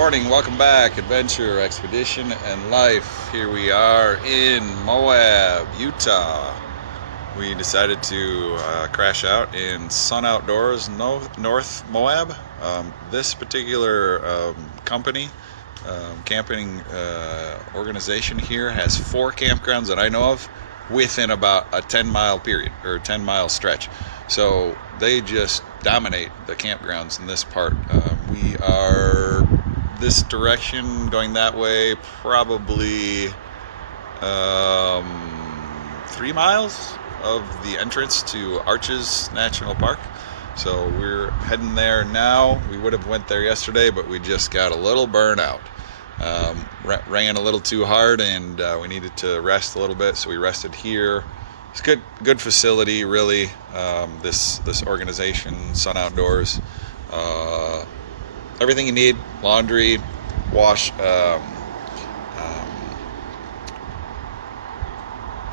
Morning, welcome back. Adventure, expedition, and life. Here we are in Moab, Utah. We decided to crash out in Sun Outdoors, North Moab. This particular company, camping organization here, has 4 campgrounds that I know of within about a 10-mile period or 10-mile stretch. So they just dominate the campgrounds in this part. We are this direction, going that way, probably 3 miles of the entrance to Arches National Park. So we're heading there now. We would have went there yesterday, but we just got a little burnout. Ran a little too hard, and we needed to rest a little bit, so we rested here. It's good facility, really. This organization, Sun Outdoors. Everything you need: laundry, wash,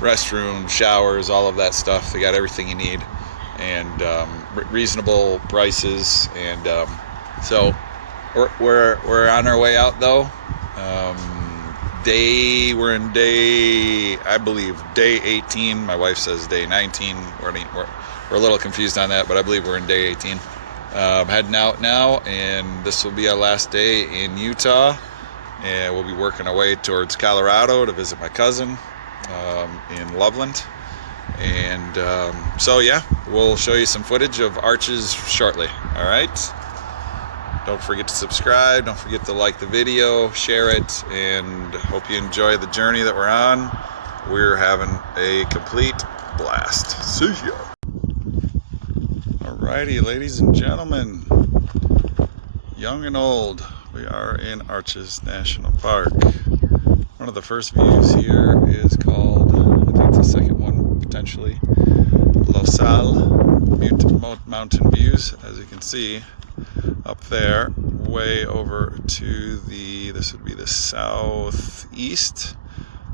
restroom, showers, all of that stuff. They got everything you need, and reasonable prices. And so we're on our way out though. We're in day, I believe, day 18. My wife says day 19. We're a little confused on that, but I believe we're in day 18. Heading out now, and this will be our last day in Utah, and we'll be working our way towards Colorado to visit my cousin in Loveland. And so yeah, we'll show you some footage of Arches shortly. All right, don't forget to subscribe, don't forget to like the video, share it, and hope you enjoy the journey that we're on. We're having a complete blast. See ya. Alrighty, ladies and gentlemen, young and old, we are in Arches National Park. One of the first views here is called, I think it's the second one potentially, Los Sal Mountain Views. As you can see up there, way over to this would be the southeast,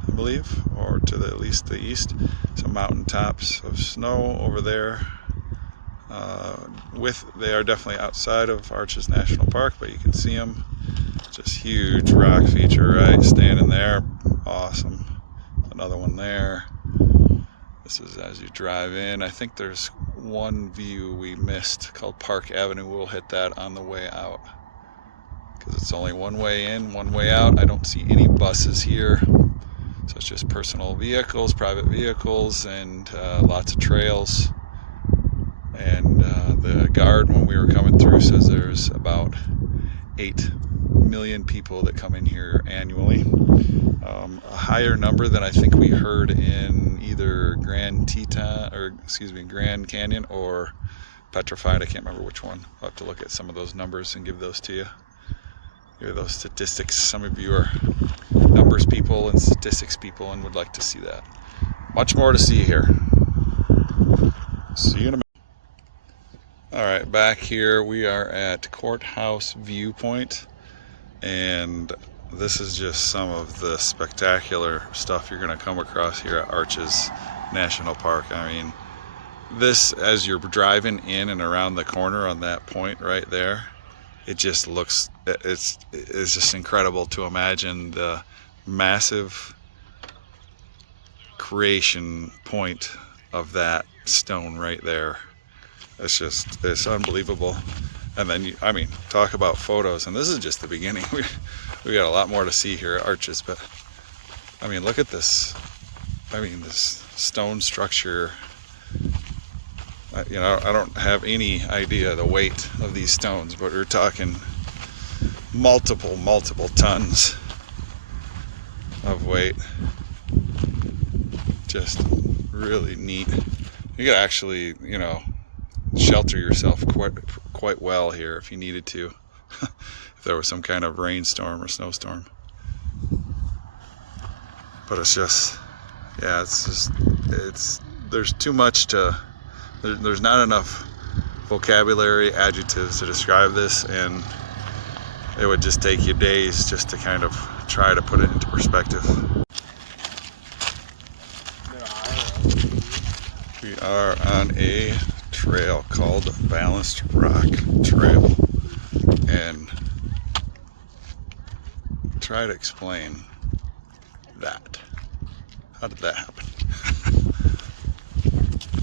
I believe, or to at least the east. Some mountain tops of snow over there. They are definitely outside of Arches National Park, but you can see them. Just huge rock feature, right? Standing there, awesome. Another one there. This is as you drive in. I think there's one view we missed called Park Avenue. We'll hit that on the way out, because it's only one way in, one way out. I don't see any buses here, so it's just personal vehicles, private vehicles, and lots of trails. And the guard, when we were coming through, says there's about 8 million people that come in here annually. A higher number than I think we heard in either Grand Canyon or Petrified. I can't remember which one. I'll have to look at some of those numbers and give those to you. Give those statistics. Some of you are numbers people and statistics people and would like to see that. Much more to see here. See you in a minute. All right, back here we are at Courthouse Viewpoint, and this is just some of the spectacular stuff you're going to come across here at Arches National Park. I mean, this, as you're driving in and around the corner on that point right there, it just looks, it's just incredible to imagine the massive creation point of that stone right there. It's unbelievable. And then, talk about photos, and this is just the beginning. We got a lot more to see here at Arches, but look at this. This stone structure. I don't have any idea the weight of these stones, but we're talking multiple tons of weight. Just really neat. You could actually, shelter yourself quite well here if you needed to, if there was some kind of rainstorm or snowstorm. But there's too much there's not enough vocabulary, adjectives to describe this, and it would just take you days just to kind of try to put it into perspective. We are on a trail called Balanced Rock Trail, and try to explain that. How did that happen?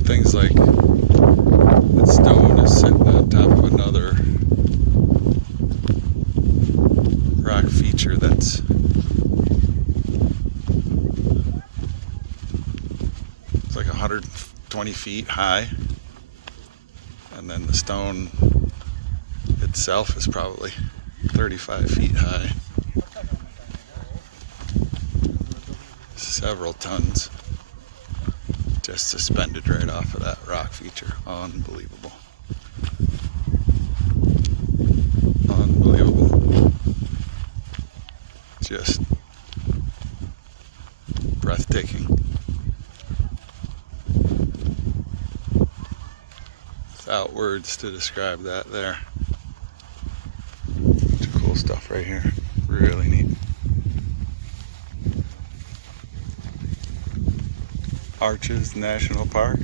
Things like that stone is sitting on top of another rock feature that's it's like 120 feet high, and then the stone itself is probably 35 feet high. Several tons just suspended right off of that rock feature. Unbelievable. Unbelievable. Just breathtaking. Without words to describe that there. Bunch of cool stuff right here. Really neat. Arches National Park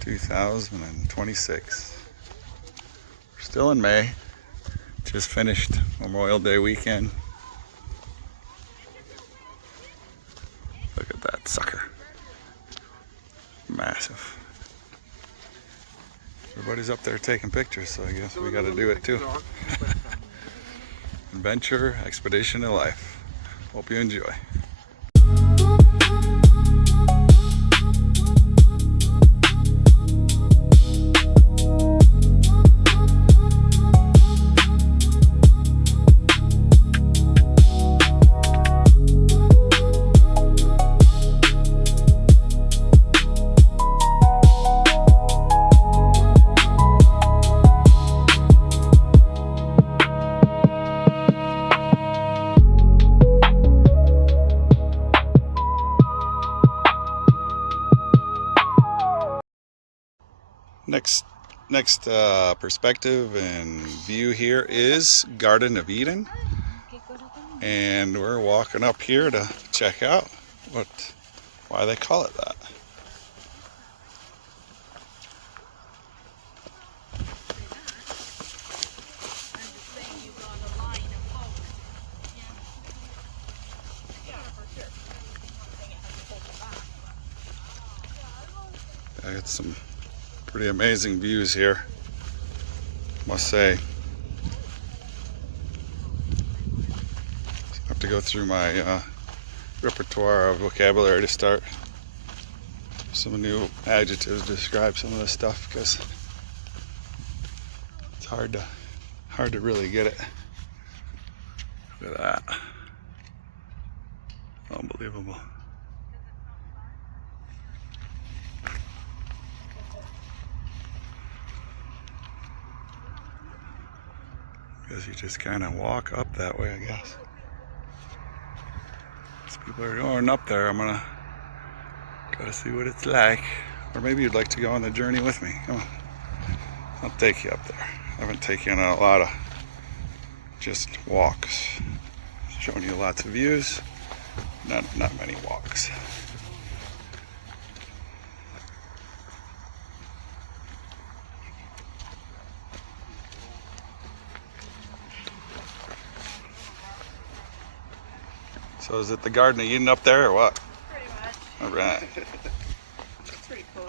2026. We're still in May. Just finished Memorial Day weekend. Look at that sucker. Massive. Everybody's up there taking pictures, so I guess we got to do it too. Adventure, expedition of life. Hope you enjoy. Next perspective and view here is Garden of Eden, and we're walking up here to check out why they call it that. I got some pretty amazing views here, must say. I have to go through my repertoire of vocabulary to start some new adjectives to describe some of this stuff, because it's hard to really get it. Look at that. Unbelievable. Because you just kind of walk up that way, I guess. As people are going up there, I'm gonna gotta see what it's like. Or maybe you'd like to go on the journey with me. Come on, I'll take you up there. I haven't taken a lot of just walks, showing you lots of views, not many walks. So is it the Garden of Eden up there or what? Pretty much. All right. It's pretty cool.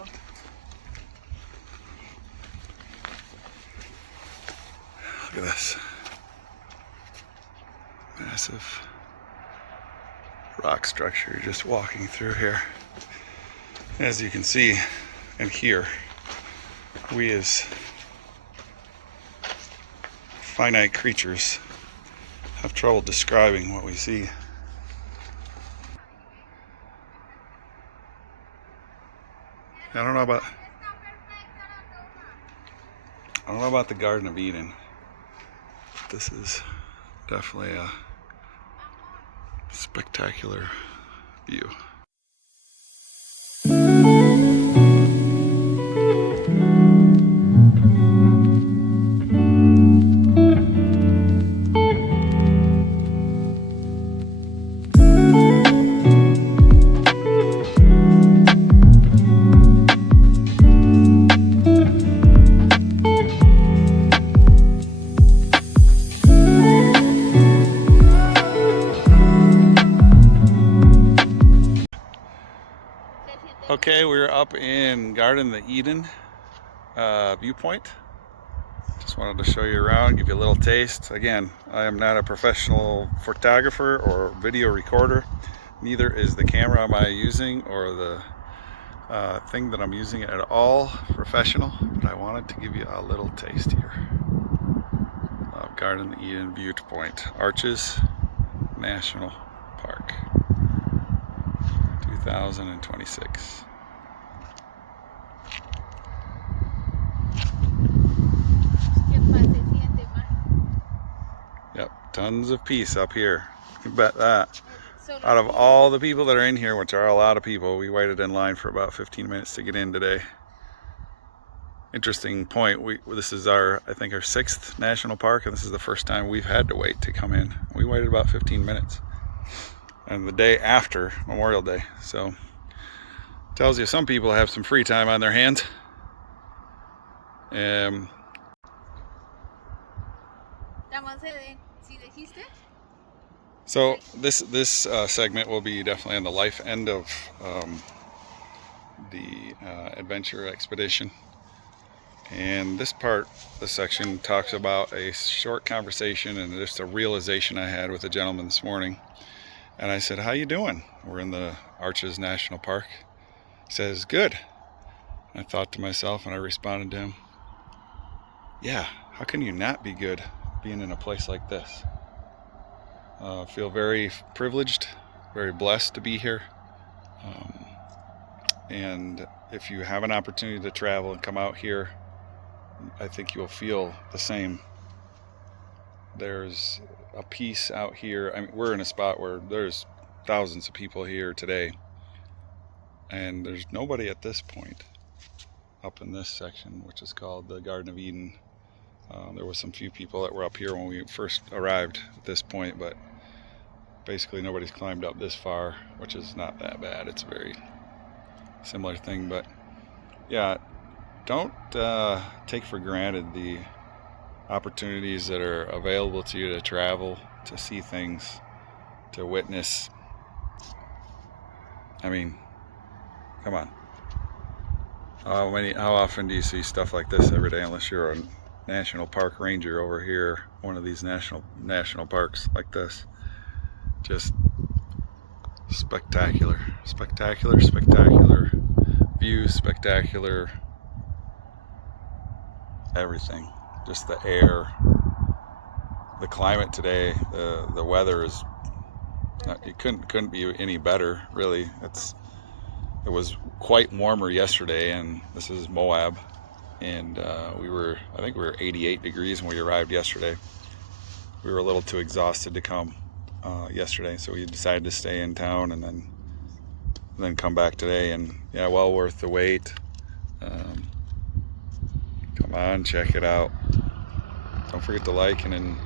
Look at this. Massive rock structure just walking through here. As you can see and hear, we as finite creatures have trouble describing what we see. I don't know about the Garden of Eden. This is definitely a spectacular view. Okay, we're up in Garden of Eden viewpoint. Just wanted to show you around, give you a little taste. Again, I am not a professional photographer or video recorder. Neither is the camera I'm using or the thing that I'm using at all professional, but I wanted to give you a little taste here of Garden of Eden viewpoint, Arches National Park, 2026. Yep, tons of peace up here. You bet that. Out of all the people that are in here, which are a lot of people, we waited in line for about 15 minutes to get in today. Interesting point, this is I think our 6th national park, and this is the first time we've had to wait to come in. We waited about 15 minutes. And the day after Memorial Day. So, tells you some people have some free time on their hands. So this segment will be definitely on the life end of the adventure expedition. And this section talks about a short conversation and just a realization I had with a gentleman this morning. And I said, "How you doing?" We're in the Arches National Park. He says, "Good." I thought to myself, and I responded to him, "Yeah, how can you not be good being in a place like this?" I feel very privileged, very blessed to be here. And if you have an opportunity to travel and come out here, I think you'll feel the same. There's a peace out here. I mean, we're in a spot where there's thousands of people here today, and there's nobody at this point up in this section, which is called the Garden of Eden. There was some few people that were up here when we first arrived at this point, but basically nobody's climbed up this far, which is not that bad. It's a very similar thing, but yeah, don't take for granted the opportunities that are available to you to travel, to see things, to witness. I mean, come on. How often do you see stuff like this every day, unless you're a national park ranger over here, one of these national parks like this? Just spectacular views, spectacular everything. Just the air, the climate today, the weather is it couldn't be any better, really. It was quite warmer yesterday, and this is Moab, and I think we were 88 degrees when we arrived yesterday. We were a little too exhausted to come yesterday, so we decided to stay in town and then come back today. And yeah, well worth the wait. Come on, check it out. Don't forget to like and then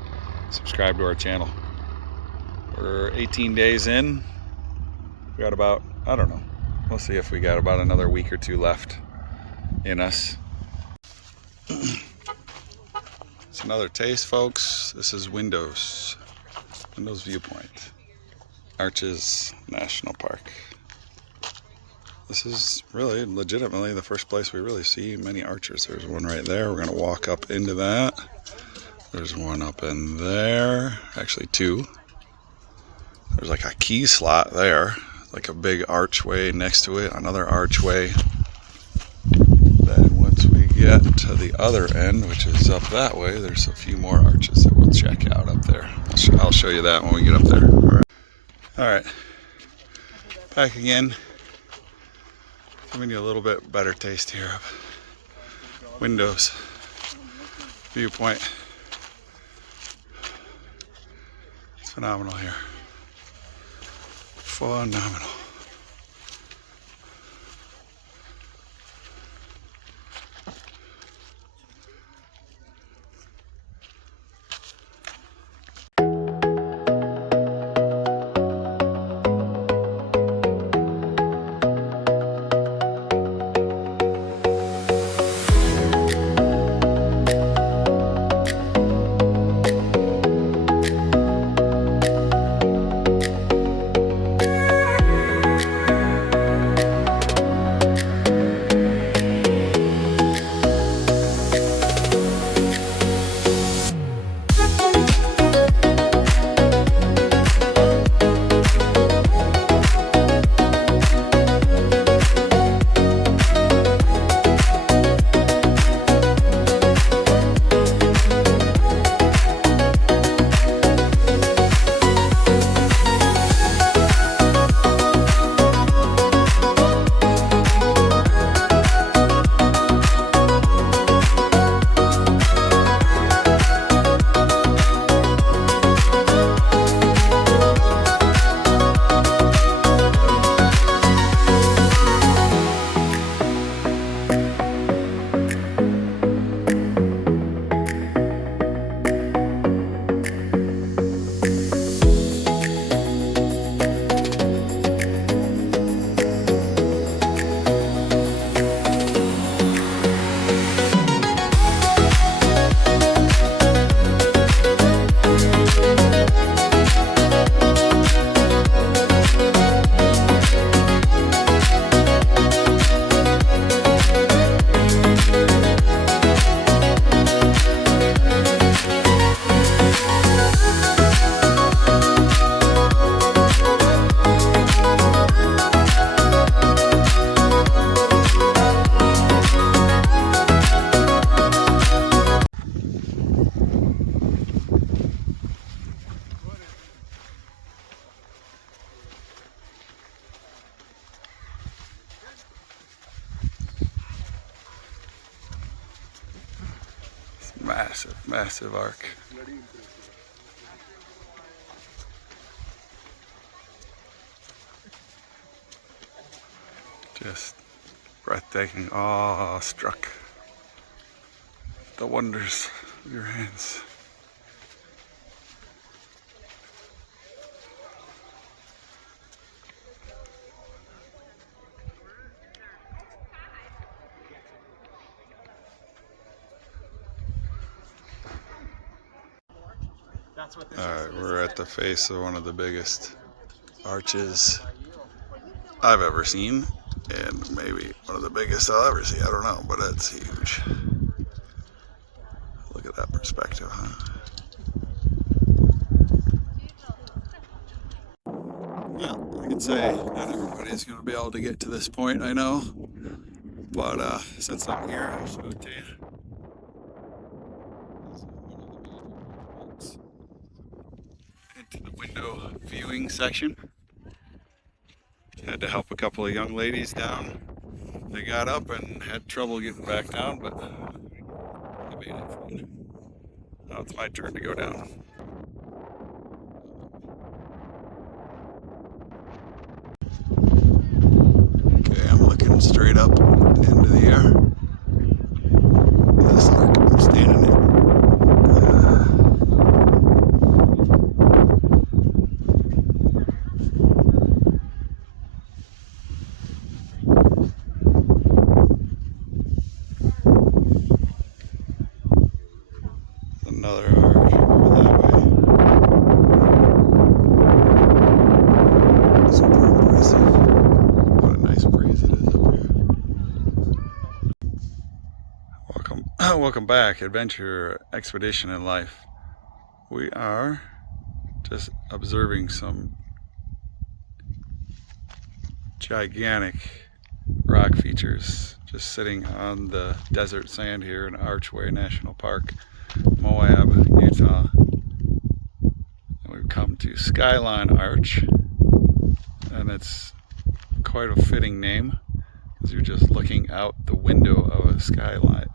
subscribe to our channel. We're 18 days in. We got about, I don't know, we'll see if we got about another week or two left in us. It's another taste, folks. This is Windows Viewpoint, Arches National Park. This is really legitimately the first place we really see many archers. There's one right there. We're gonna walk up into that. There's one up in there, actually two. There's like a key slot there, like a big archway next to it, another archway. Then once we get to the other end, which is up that way, there's a few more arches that we'll check out up there. I'll show you that when we get up there. All right, back again. Giving you a little bit better taste here of Windows Viewpoint. It's phenomenal here. Phenomenal. massive arc. Just breathtaking, awe-struck. The wonders of your hands. Alright, we're at the face of one of the biggest arches I've ever seen, and maybe one of the biggest I'll ever see. I don't know, but it's huge. Look at that perspective, huh? Well, I can say not everybody's going to be able to get to this point, I know, but since I'm here, I'll show it to you. Into the window viewing section. Had to help a couple of young ladies down. They got up and had trouble getting back down, but they made it fun. Now it's my turn to go down. Okay, I'm looking straight up into the air. This arc, I'm standing in. Another arc over that way. Super impressive. What a nice breeze it is up here. Welcome back, Adventure Expedition in Life. We are just observing some gigantic rock features just sitting on the desert sand here in Archway National Park, Moab, Utah. And we've come to Skyline Arch, and it's quite a fitting name because you're just looking out the window of a skyline.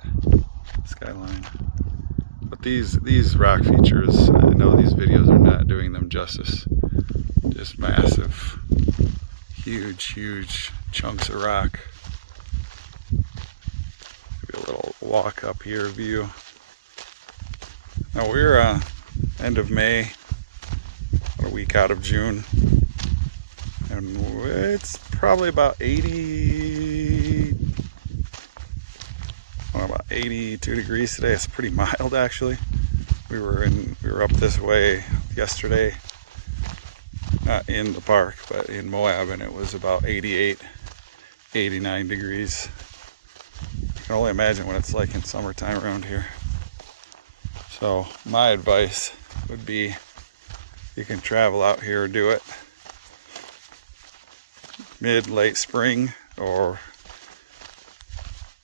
But these rock features, I know these videos are not doing them justice. Just massive, huge chunks of rock. Maybe a little walk up here view. Now we're end of May, a week out of June, and it's probably about 82 degrees today. It's pretty mild actually. We were up this way yesterday, not in the park, but in Moab, and it was about 88, 89 degrees. I can only imagine what it's like in summertime around here. So my advice would be, you can travel out here and do it mid-late spring or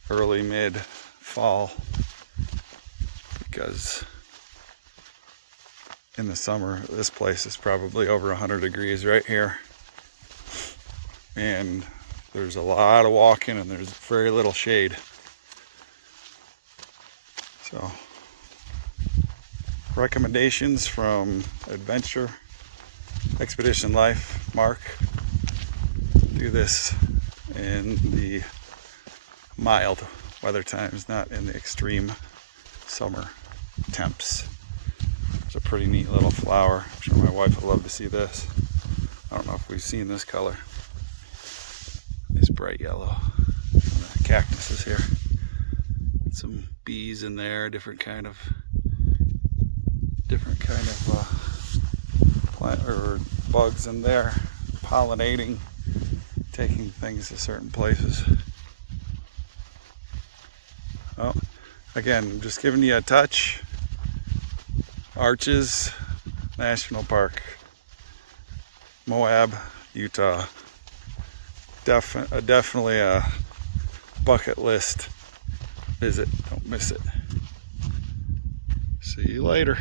early mid-fall, because in the summer this place is probably over 100 degrees right here, and there's a lot of walking and there's very little shade. So recommendations from Adventure Expedition Life, Mark. Do this in the mild weather times, not in the extreme summer temps. It's a pretty neat little flower. I'm sure my wife would love to see this. I don't know if we've seen this color. It's bright yellow. The cactuses here. Some bees in there, different kind of plant or bugs in there, pollinating, taking things to certain places. Well, again, I'm just giving you a touch. Arches National Park, Moab, Utah. Definitely a bucket list visit. Don't miss it. See you later.